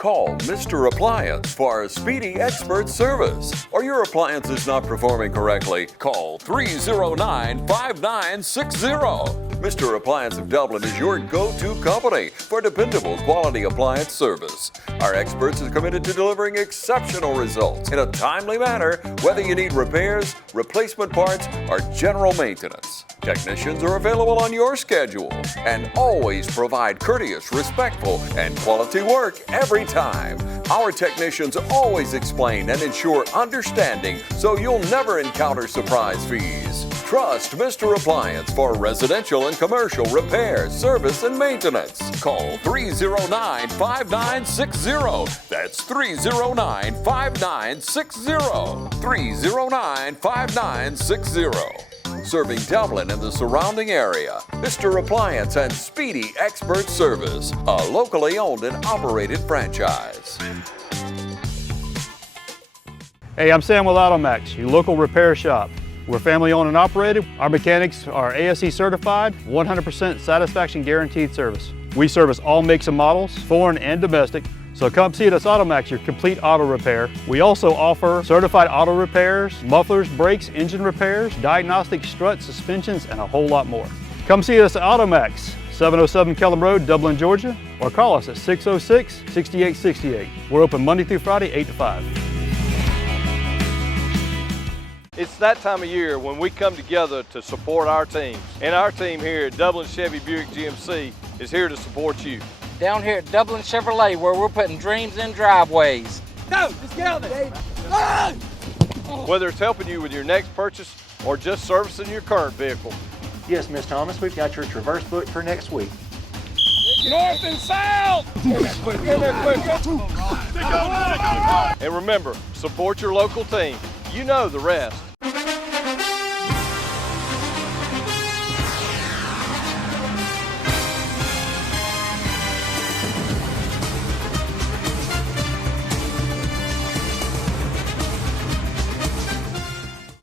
Call Mr. Appliance for speedy expert service. Or your appliance is not performing correctly, call 309-5960. Mr. Appliance of Dublin is your go-to company for dependable quality appliance service. Our experts are committed to delivering exceptional results in a timely manner, whether you need repairs, replacement parts, or general maintenance. Technicians are available on your schedule and always provide courteous, respectful, and quality work every time. Our technicians always explain and ensure understanding so you'll never encounter surprise fees. Trust Mr. Appliance for residential and commercial repair, service, and maintenance. Call 309-5960. That's 309-5960. 309-5960. Serving Dublin and the surrounding area. Mr. Appliance and Speedy Expert Service, a locally owned and operated franchise. Hey, I'm Sam with AutoMax, your local repair shop. We're family owned and operated. Our mechanics are ASE certified, 100% satisfaction guaranteed service. We service all makes and models, foreign and domestic. So come see us at AutoMax, your complete auto repair. We also offer certified auto repairs, mufflers, brakes, engine repairs, diagnostic struts, suspensions, and a whole lot more. Come see us at AutoMax, 707 Kellum Road, Dublin, Georgia, or call us at 606-6868. We're open Monday through Friday, 8 to 5. It's that time of year when we come together to support our teams. And our team here at Dublin Chevy Buick GMC is here to support you. Down here at Dublin Chevrolet, where we're putting dreams in driveways. Go, let's get out there. Whether it's helping you with your next purchase or just servicing your current vehicle. Yes, Miss Thomas, we've got your Traverse booked for next week. North and south! And remember, support your local team. You know the rest.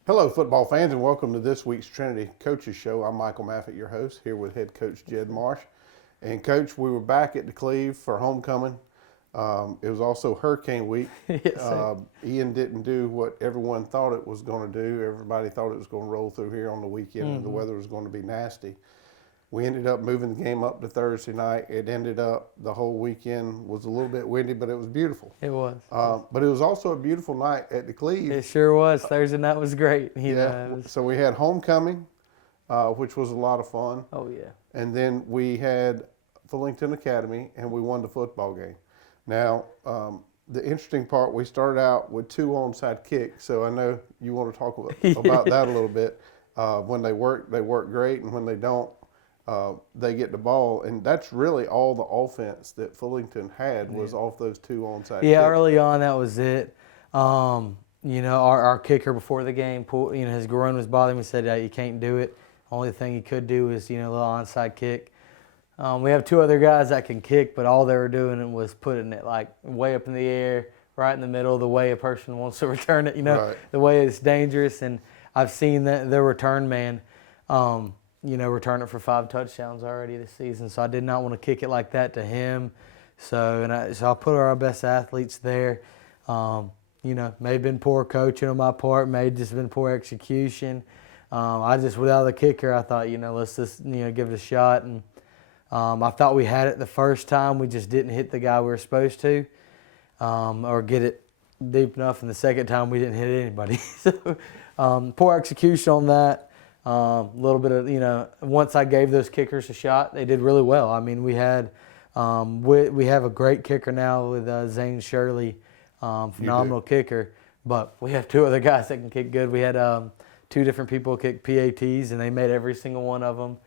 Hello, football fans, and welcome to this week's Trinity Coaches Show. I'm Michael Maffett, your host, here with head coach Jed Marsh. And coach, we were back at the Cleve for homecoming. It was also hurricane week. Yes, Ian didn't do what everyone thought it was going to do. Everybody thought it was going to roll through here on the weekend and the weather was going to be nasty. We ended up moving the game up to Thursday night. It ended up, the whole weekend was a little bit windy, but it was beautiful. it was. But it was also a beautiful night at the Cleve. It sure was. Thursday night was great. You know, Yeah, it was- so we had homecoming, which was a lot of fun. oh yeah. And then we had Fullington Academy, and we won the football game. Now, the interesting part, we started out with 2 onside kicks, so I know you want to talk about that a little bit. When they work great, and when they don't, they get the ball. And that's really all the offense that Fullington had was off those 2 onside Yeah, kicks. early on that was it. You know, our kicker before the game, his groin was bothering him. He said you can't do it. Only thing he could do is, a little onside kick. We have 2 other guys that can kick, but all they were doing was putting it like way up in the air, right in the middle, the way a person wants to return it, Right. the way it's dangerous. And I've seen the return man, return it for 5 touchdowns already this season. So I did not want to kick it like that to him. So I put our best athletes there. May have been poor coaching on my part, may have just been poor execution. Without the kicker, I thought, let's just, give it a shot. And I thought we had it the first time. We just didn't hit the guy we were supposed to, or get it deep enough. And the second time, we didn't hit anybody. So poor execution on that. A little bit of, once I gave those kickers a shot, they did really well. I mean, we have a great kicker now with Zane Shirley, phenomenal kicker. But we have 2 other guys that can kick good. We had 2 different people kick PATs, and they made every single one of them.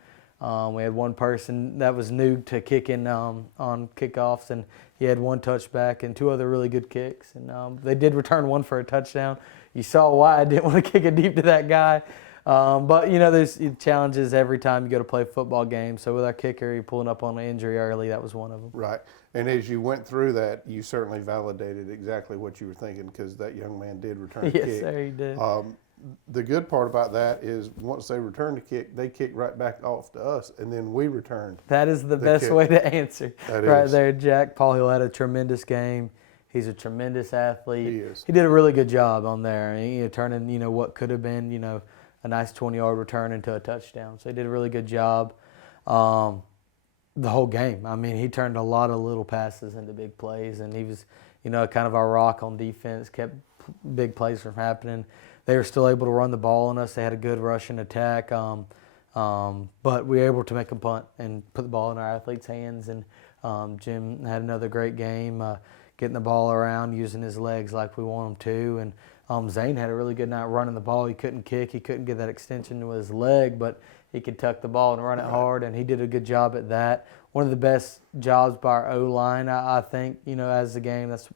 We had one person that was new to kicking on kickoffs, and he had 1 touchback and 2 other really good kicks. And they did return 1 for a touchdown. You saw why I didn't want to kick it deep to that guy. But, there's challenges every time you go to play a football game. So with our kicker, he pulling up on an injury early, that was one of them. Right. And as you went through that, you certainly validated exactly what you were thinking, because that young man did return a kick. Yes, sir, he did. the good part about that is once they return the kick, they kick right back off to us, and then we returned. That is the best way to answer. That right is. there, Jack. Paul Hill had a tremendous game. He's a tremendous athlete. He is. He did a really good job on there, and turning what could have been a nice 20-yard return into a touchdown. So he did a really good job the whole game. I mean, he turned a lot of little passes into big plays, and he was kind of our rock on defense, kept big plays from happening. They were still able to run the ball on us. They had a good rushing attack, but we were able to make a punt and put the ball in our athletes' hands. And Jim had another great game, getting the ball around, using his legs like we want him to. And Zane had a really good night running the ball. He couldn't kick. He couldn't get that extension with his leg, but he could tuck the ball and run it hard, and he did a good job at that. One of the best jobs by our O-line, I think, as the game. That's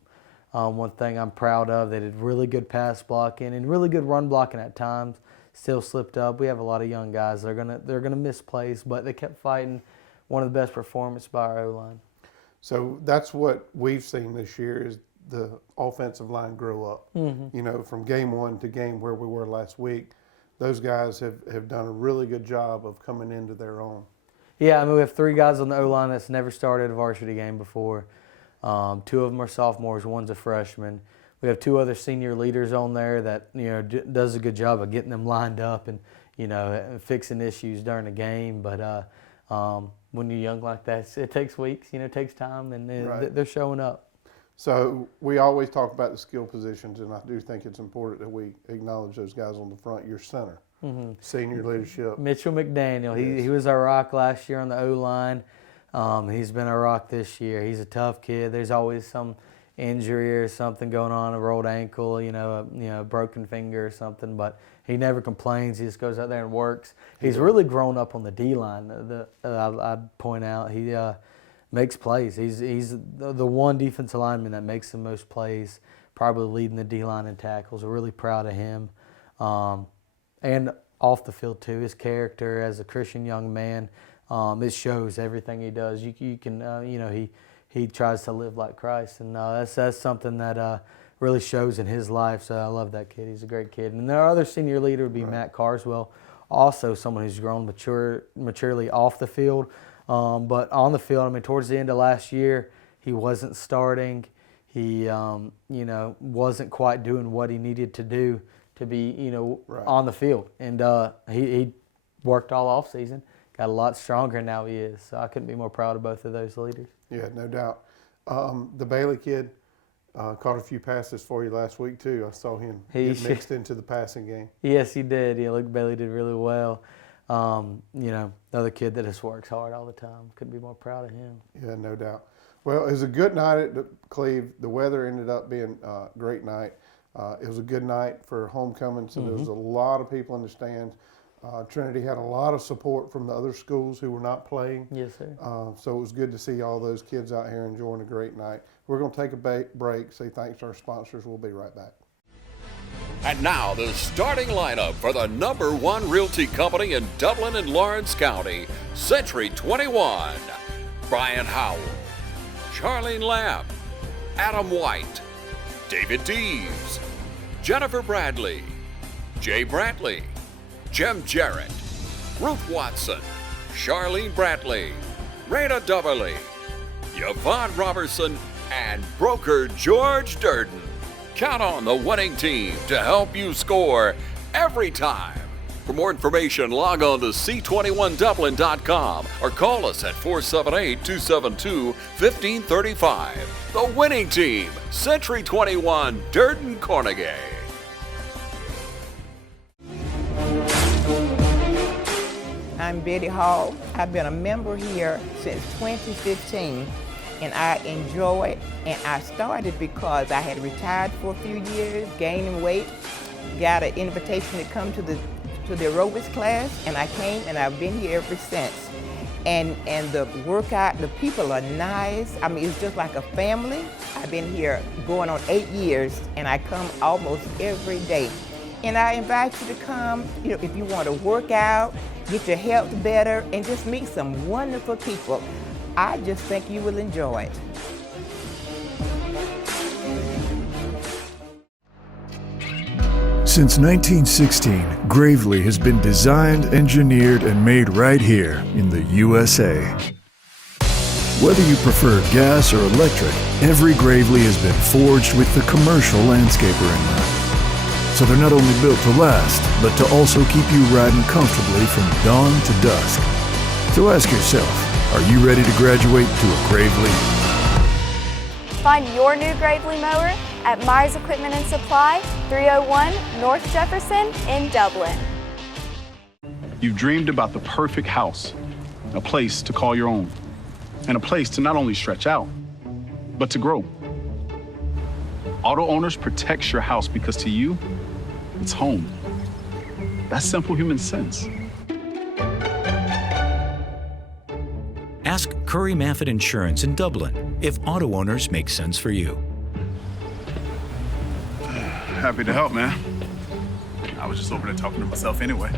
one thing I'm proud of. They did really good pass blocking and really good run blocking at times. Still slipped up. We have a lot of young guys. They're gonna miss plays, but they kept fighting. One of the best performances by our O-line. So that's what we've seen this year is the offensive line grow up. Mm-hmm. From game one to game where we were last week, those guys have done a really good job of coming into their own. Yeah, I mean, we have 3 guys on the O-line that's never started a varsity game before. 2 of them are sophomores, one's a freshman. We have 2 other senior leaders on there that does a good job of getting them lined up and fixing issues during the game. But when you're young like that, it takes weeks. It takes time, and they're showing up. So we always talk about the skill positions, and I do think it's important that we acknowledge those guys on the front. Your center, senior leadership. Mitchell McDaniel, Yes. he was our rock last year on the O-line. He's been our rock this year. He's a tough kid. There's always some injury or something going on, a rolled ankle, a broken finger or something, but he never complains. He just goes out there and works. He's really grown up on the D-line. I'd point out he makes plays. He's the one defensive lineman that makes the most plays, probably leading the D-line in tackles. We're really proud of him. And off the field too, his character as a Christian young man, it shows everything he does. You can he tries to live like Christ, and that's something that really shows in his life. So I love that kid. He's a great kid. And our other senior leader would be Matt Carswell, also someone who's grown maturely off the field, but on the field. I mean, towards the end of last year, he wasn't starting. He wasn't quite doing what he needed to do to be on the field, and he worked all off season. Got a lot stronger now he is. So I couldn't be more proud of both of those leaders. Yeah, no doubt. The Bailey kid caught a few passes for you last week too. I saw him get mixed into the passing game. Yes, he did. Yeah, Luke Bailey did really well. Another kid that just works hard all the time. Couldn't be more proud of him. Yeah, no doubt. Well, it was a good night at Cleve. The weather ended up being a great night. It was a good night for homecoming, so there was a lot of people in the stands. Trinity had a lot of support from the other schools who were not playing. Yes, sir. So it was good to see all those kids out here enjoying a great night. We're going to take a break, say thanks to our sponsors. We'll be right back. And now the starting lineup for the #1 realty company in Dublin and Lawrence County, Century 21. Brian Howell, Charlene Lamb, Adam White, David Deves, Jennifer Bradley, Jay Brantley, Jim Jarrett, Ruth Watson, Charlene Brantley, Raina Duberly, Yvonne Robertson, and broker George Durden. Count on the winning team to help you score every time. For more information, log on to c21dublin.com or call us at 478-272-1535. The winning team, Century 21, Durden Cornegay. I'm Betty Hall. I've been a member here since 2015, and I enjoy it. And I started because I had retired for a few years, gaining weight, got an invitation to come to the aerobics class, and I came, and I've been here ever since. And the workout, the people are nice. I mean, it's just like a family. I've been here going on 8 years, and I come almost every day. And I invite you to come, if you want to work out, get your health better, and just meet some wonderful people. I just think you will enjoy it. Since 1916, Gravely has been designed, engineered, and made right here in the USA. Whether you prefer gas or electric, every Gravely has been forged with the commercial landscaper in mind. So they're not only built to last, but to also keep you riding comfortably from dawn to dusk. So ask yourself, are you ready to graduate to a Gravely? Find your new Gravely mower at Myers Equipment and Supply, 301 North Jefferson in Dublin. You've dreamed about the perfect house, a place to call your own, and a place to not only stretch out, but to grow. Auto Owners protects your house because to you, it's home. That's simple human sense. Ask Curry Maffett Insurance in Dublin if Auto Owners makes sense for you. Happy to help, man. I was just over there talking to myself anyway.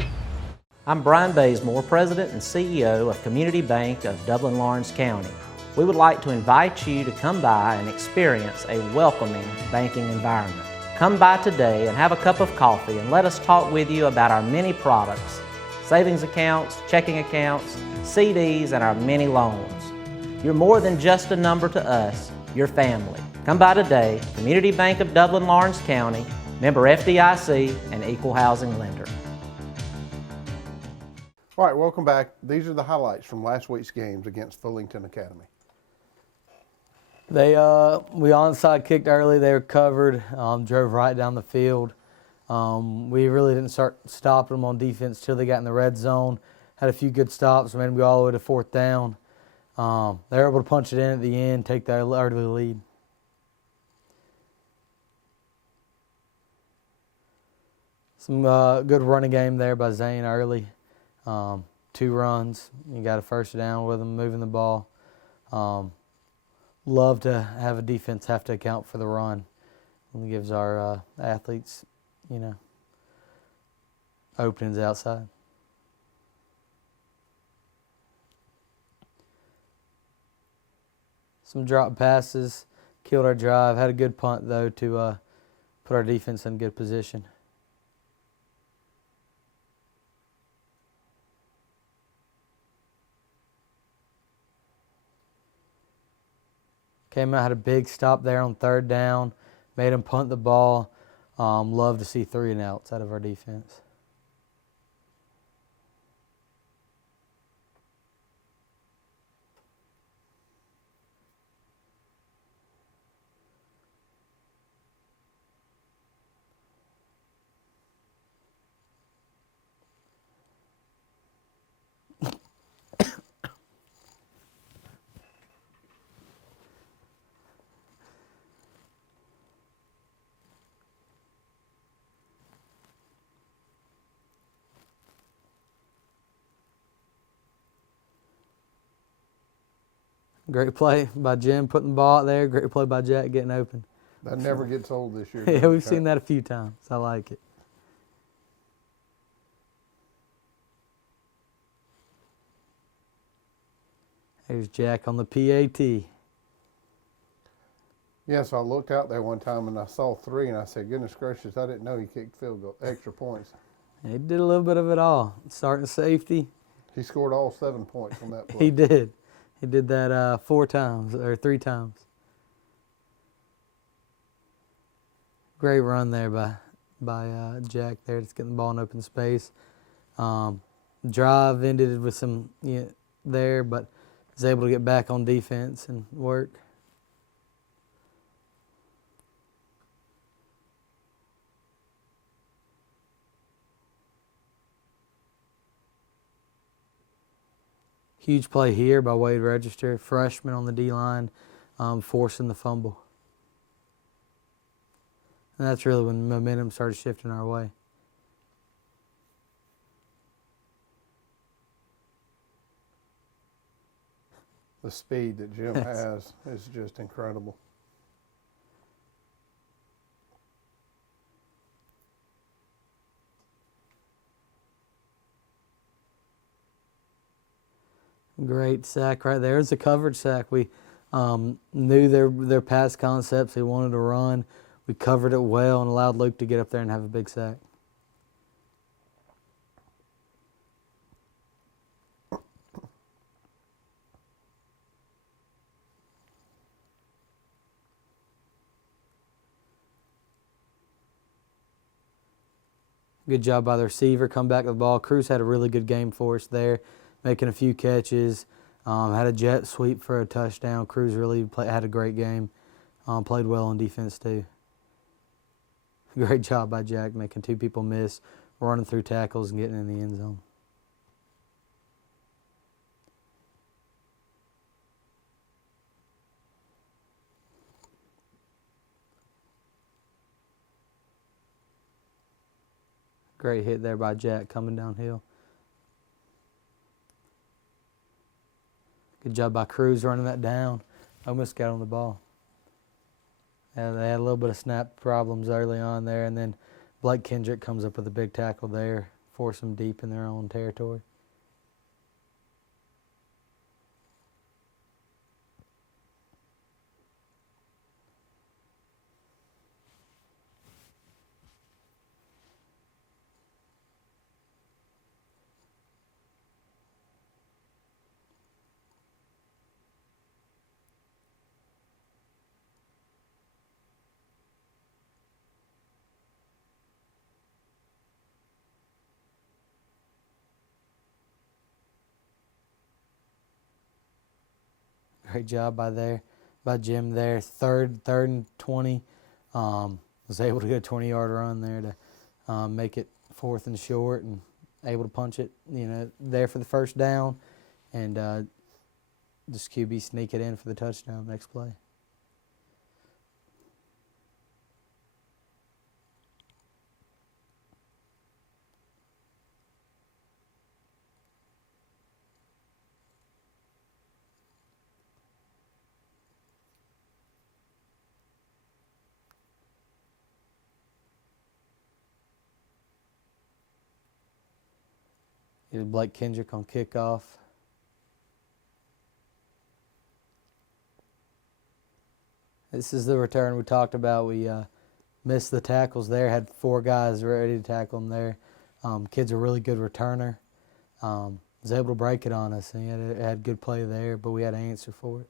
I'm Brian Bazemore, President and CEO of Community Bank of Dublin-Lawrence County. We would like to invite you to come by and experience a welcoming banking environment. Come by today and have a cup of coffee and let us talk with you about our many products, savings accounts, checking accounts, CDs, and our many loans. You're more than just a number to us, you're family. Come by today, Community Bank of Dublin-Lawrence County, member FDIC, and equal housing lender. All right, welcome back. These are the highlights from last week's games against Fullington Academy. We onside kicked early. They were covered, drove right down the field. We really didn't start stopping them on defense till they got in the red zone. Had a few good stops, made them go all the way to fourth down. They were able to punch it in at the end, take the early lead. Some good running game there by Zane early. 2 runs. You got a first down with him, moving the ball. Love to have a defense have to account for the run. It gives our athletes, openings outside. Some drop passes, killed our drive. Had a good punt, though, to put our defense in good position. Came out, had a big stop there on third down, made him punt the ball. Love to see 3 and outs out of our defense. Great play by Jim putting the ball out there. Great play by Jack getting open. That never gets old this year. Yeah, we've seen that a few times. I like it. There's Jack on the PAT. Yeah, so I looked out there one time and I saw 3 and I said, goodness gracious, I didn't know he kicked field goal, extra points. He did a little bit of it all. Starting safety. He scored all 7 points on that play. He did. He did that 4 times or 3 times. Great run there by Jack there. Just getting the ball in open space. Drive ended with some there, but was able to get back on defense and work. Huge play here by Wade Register, freshman on the D-line, forcing the fumble. And that's really when momentum started shifting our way. The speed that Jim has is just incredible. Great sack right there. It's a coverage sack. We knew their pass concepts. They wanted to run. We covered it well and allowed Luke to get up there and have a big sack. Good job by the receiver, come back with the ball. Cruz had a really good game for us there, making a few catches. Had a jet sweep for a touchdown. Cruz really had a great game. Played well on defense too. Great job by Jack, making 2 people miss, running through tackles and getting in the end zone. Great hit there by Jack coming downhill. Good job by Cruz running that down. Almost got on the ball. Yeah, they had a little bit of snap problems early on there, and then Blake Kendrick comes up with a big tackle there, force them deep in their own territory. Great job by Jim there. Third and 20. Was able to get a 20-yard run there to make it 4th and short, and able to punch it, there for the first down, and just QB sneak it in for the touchdown next play. It was Blake Kendrick on kickoff. This is the return we talked about. We missed the tackles there, had 4 guys ready to tackle him there. Kid's a really good returner. Was able to break it on us, and he had good play there, but we had an answer for it.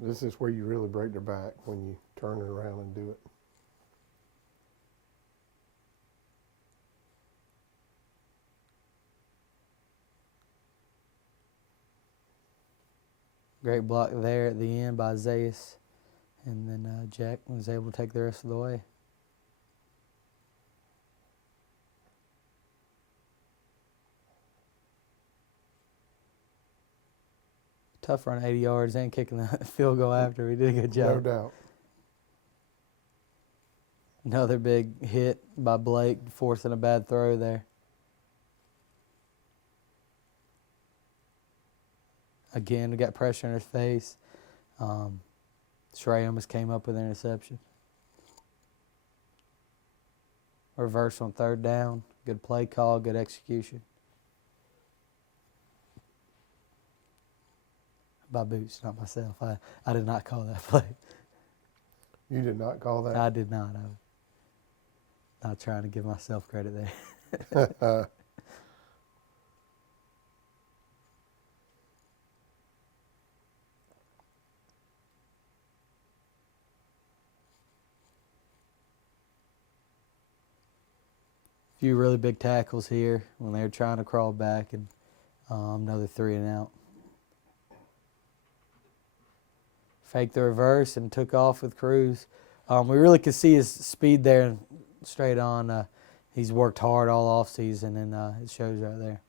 This is where you really break their back, when you turn it around and do it. Great block there at the end by Zayas, and then Jack was able to take the rest of the way. Tough run, 80 yards, and kicking the field goal after. We did a good job. No doubt. Another big hit by Blake, forcing a bad throw there. Again, we got pressure in his face. Shrey almost came up with an interception. Reverse on 3rd down. Good play call, good execution. By Boots, not myself. I did not call that play. You did not call that? I did not. I was not trying to give myself credit there. Few really big tackles here when they were trying to crawl back, and another 3 and out. Faked the reverse and took off with Cruz. We really could see his speed there straight on. He's worked hard all offseason, and it shows right there.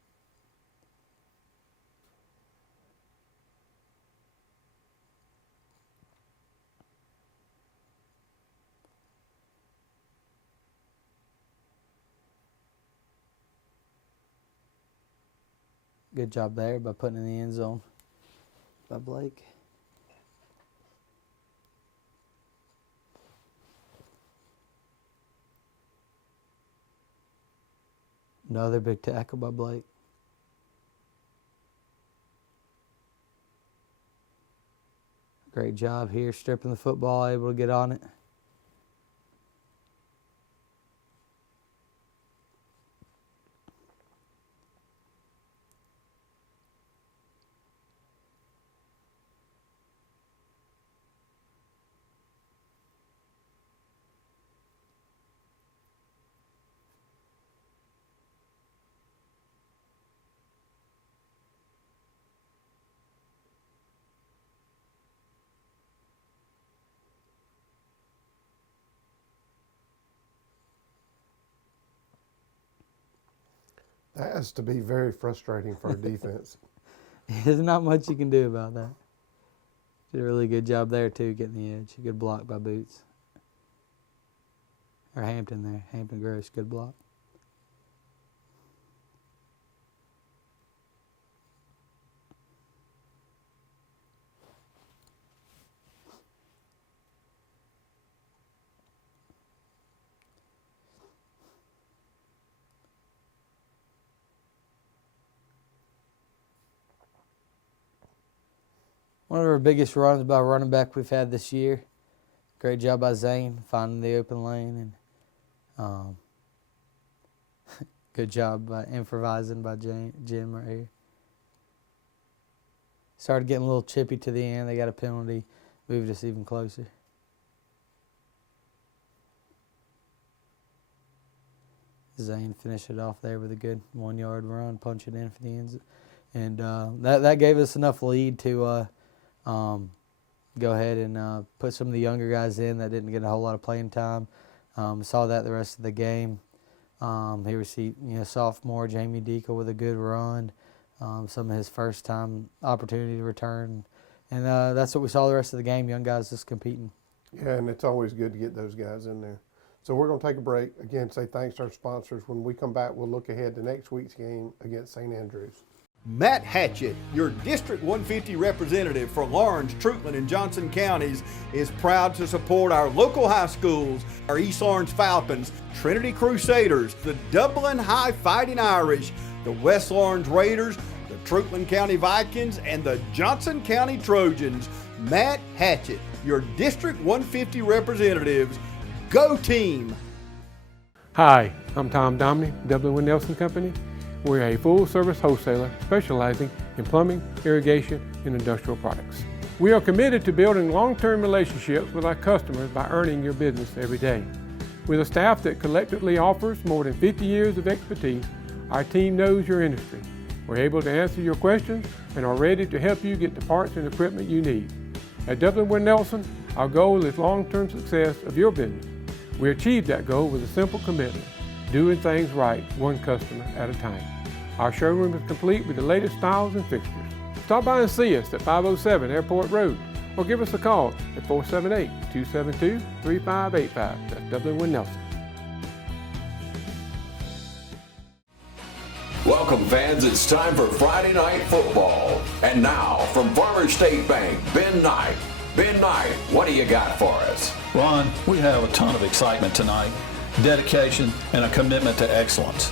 Good job there by putting it in the end zone by Blake. Another big tackle by Blake. Great job here, stripping the football, able to get on it. That has to be very frustrating for a defense. There's not much you can do about that. Did a really good job there, too, getting the edge. Good block by Boots. Or Hampton there. Hampton Gross, good block. One of our biggest runs by running back we've had this year. Great job by Zane finding the open lane, and good job by improvising by Jim right here. Started getting a little chippy to the end. They got a penalty, moved us even closer. Zane finished it off there with a good 1 yard run, punch it in for the ends, and that gave us enough lead to go ahead and put some of the younger guys in that didn't get a whole lot of playing time. Saw that the rest of the game. Here we see sophomore Jamie Deacle with a good run, some of his first time opportunity to return, and that's what we saw the rest of the game. Young guys just competing. Yeah, and it's always good to get those guys in there. So we're going to take a break. Again, say thanks to our sponsors. When we come back, we'll look ahead to next week's game against St. Andrews. Matt Hatchett, your District 150 representative for Lawrence, Truitland, and Johnson counties, is proud to support our local high schools, our East Lawrence Falcons, Trinity Crusaders, the Dublin High Fighting Irish, the West Lawrence Raiders, the Truitland County Vikings, and the Johnson County Trojans. Matt Hatchett, your District 150 representatives. Go team! Hi, I'm Tom Domney, Dublin Nelson Company. We're a full-service wholesaler specializing in plumbing, irrigation, and industrial products. We are committed to building long-term relationships with our customers by earning your business every day. With a staff that collectively offers more than 50 years of expertise, our team knows your industry. We're able to answer your questions and are ready to help you get the parts and equipment you need. At Dublin Nelson, our goal is long-term success of your business. We achieve that goal with a simple commitment: doing things right, one customer at a time. Our showroom is complete with the latest styles and fixtures. Stop by and see us at 507 Airport Road, or give us a call at 478-272-3585. That's Dublin Nelson. Welcome, fans. It's time for Friday Night Football. And now, from Farmers State Bank, Ben Knight. Ben Knight, what do you got for us? Ron, we have a ton of excitement tonight, dedication, and a commitment to excellence.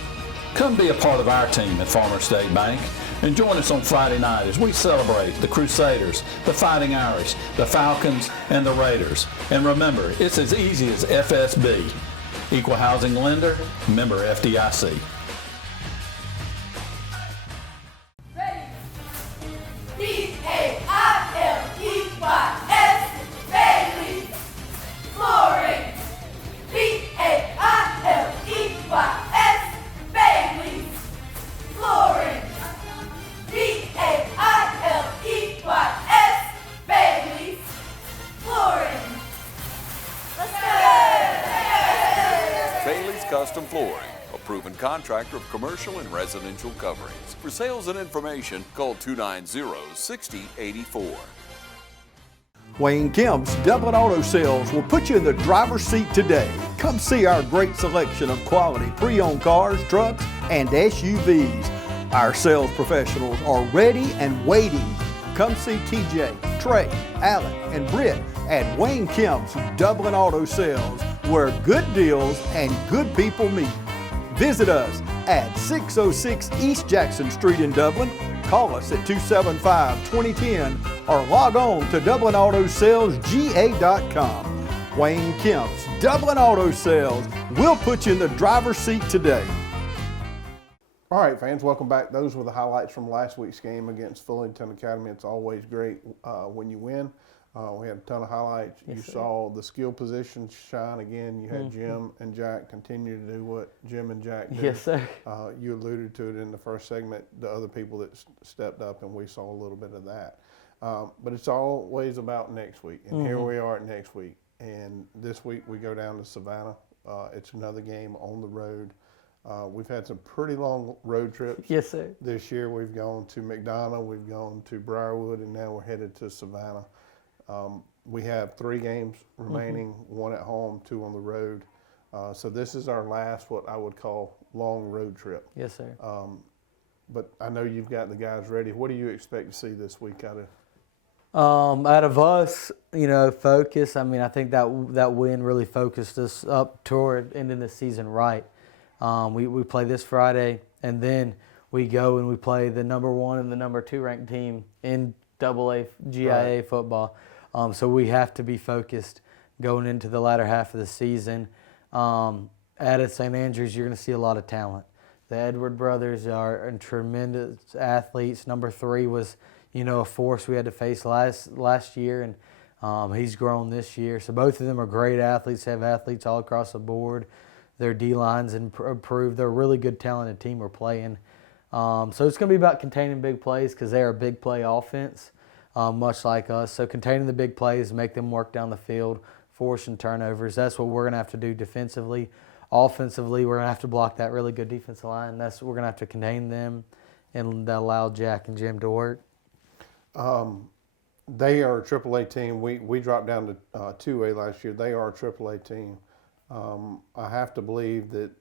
Come be a part of our team at Farmers State Bank and join us on Friday night as we celebrate the Crusaders, the Fighting Irish, the Falcons, and the Raiders. And remember, it's as easy as FSB. Equal Housing Lender, member FDIC. Custom Flooring, a proven contractor of commercial and residential coverings. For sales and information, call 290-6084. Wayne Kemp's Dublin Auto Sales will put you in the driver's seat today. Come see our great selection of quality pre-owned cars, trucks, and SUVs. Our sales professionals are ready and waiting. Come see TJ, Trey, Alec, and Britt at Wayne Kemp's Dublin Auto Sales, where good deals and good people meet. Visit us at 606 East Jackson Street in Dublin. Call us at 275-2010 or log on to DublinAutoSalesGA.com. Wayne Kemp's Dublin Auto Sales will put you in the driver's seat today. All right, fans, welcome back. Those were the highlights from last week's game against Fullington Academy. It's always great when you win. We had a ton of highlights. Yes, you saw the skill positions shine again. You had Jim and Jack continue to do what Jim and Jack do. Yes, sir. You alluded to it in the first segment, the other people that stepped up, and we saw a little bit of that. But it's always about next week, and here we are at next week. And this week we go down to Savannah. It's another game on the road. We've had some pretty long road trips. Yes, sir. This year we've gone to McDonough, we've gone to Briarwood, and now we're headed to Savannah. We have 3 games remaining, 1 at home, 2 on the road. So this is our last, what I would call, long road trip. Yes, sir. But I know you've got the guys ready. What do you expect to see this week out of us, focus. I mean, I think that win really focused us up toward ending the season right. We play this Friday, and then we go and we play the number 1 and the number 2 ranked team in AA GIA football. So we have to be focused going into the latter half of the season. At St. Andrews, you're going to see a lot of talent. The Edward brothers are tremendous athletes. Number 3 was, a force we had to face last year, and he's grown this year. So both of them are great athletes, have athletes all across the board. Their D-lines improved. They're a really good, talented team we're playing. So it's going to be about containing big plays because they are a big play offense, much like us. So containing the big plays, make them work down the field, forcing turnovers. That's what we're going to have to do defensively. Offensively, we're going to have to block that really good defensive line. We're going to have to contain them and allow Jack and Jim to work. They are a AAA team. We dropped down to 2A last year. They are a AAA team. I have to believe that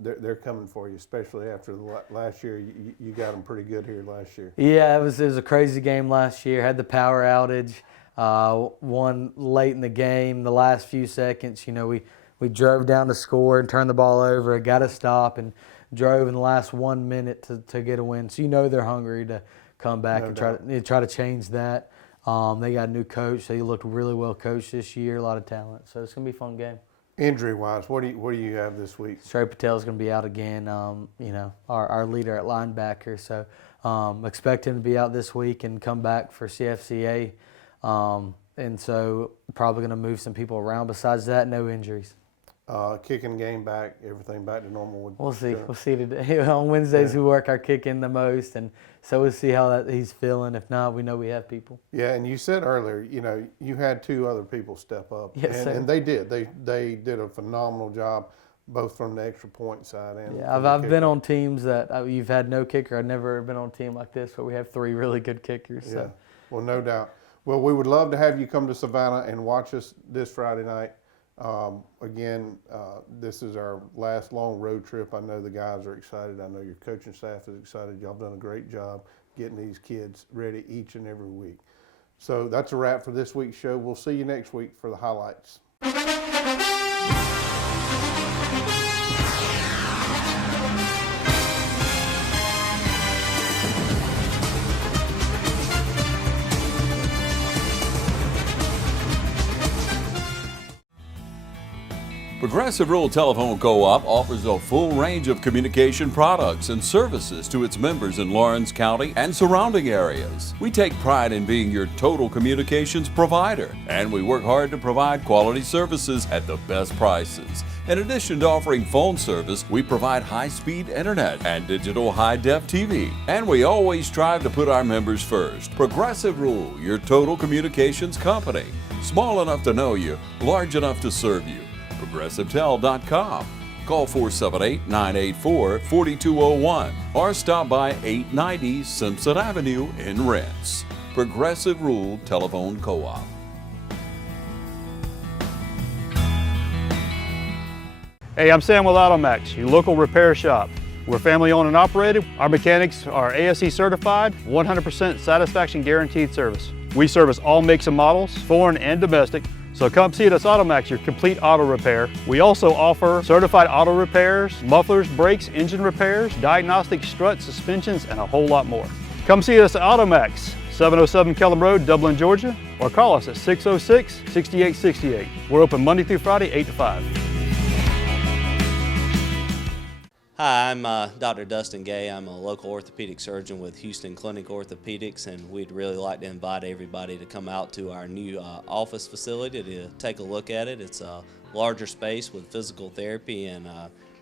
they're coming for you, especially after last year. You got them pretty good here last year. Yeah, it was a crazy game last year. Had the power outage, won late in the game. The last few seconds, we drove down to score and turned the ball over. It got a stop and drove in the last 1 minute to get a win. So they're hungry to come back and try to change that. They got a new coach, so he looked really well coached this year. A lot of talent, so it's gonna be a fun game. Injury-wise, what do you have this week? Trey Patel's going to be out again, our leader at linebacker. So expect him to be out this week and come back for CFCA. And so probably going to move some people around. Besides that, no injuries. Kicking game back, everything back to normal. We'll see. We'll see today. On Wednesdays, we work our kicking the most, and so we'll see how he's feeling. If not, we know we have people. Yeah, and you said earlier, you had 2 other people step up. Yes, sir. And they did. They did a phenomenal job, both from the extra point side and. Yeah, I've been on teams that you've had no kicker. I've never been on a team like this where we have 3 really good kickers. So. Yeah, well, no doubt. Well, we would love to have you come to Savannah and watch us this Friday night. Again, this is our last long road trip. I know the guys are excited. I know your coaching staff is excited. Y'all done a great job getting these kids ready each and every week. So that's a wrap for this week's show. We'll see you next week for the highlights. Progressive Rural Telephone Co-op offers a full range of communication products and services to its members in Lawrence County and surrounding areas. We take pride in being your total communications provider, and we work hard to provide quality services at the best prices. In addition to offering phone service, we provide high-speed internet and digital high-def TV. And we always strive to put our members first. Progressive Rural, your total communications company. Small enough to know you, large enough to serve you. ProgressiveTel.com. Call 478-984-4201 or stop by 890 Simpson Avenue in Rents. Progressive Rural Telephone Co-op. Hey, I'm Sam with AutoMax, your local repair shop. We're family owned and operated. Our mechanics are ASE certified, 100% satisfaction guaranteed service. We service all makes and models, foreign and domestic. So come see us at AutoMax, your complete auto repair. We also offer certified auto repairs, mufflers, brakes, engine repairs, diagnostic struts, suspensions, and a whole lot more. Come see us at AutoMax, 707 Kellum Road, Dublin, Georgia, or call us at 606-6868. We're open Monday through Friday, 8 to 5. Hi, I'm Dr. Dustin Gay. I'm a local orthopedic surgeon with Houston Clinic Orthopedics, and we'd really like to invite everybody to come out to our new office facility to take a look at it. It's a larger space with physical therapy, and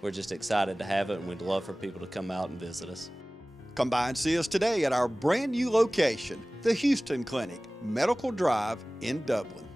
we're just excited to have it, and we'd love for people to come out and visit us. Come by and see us today at our brand new location, the Houston Clinic, Medical Drive in Dublin.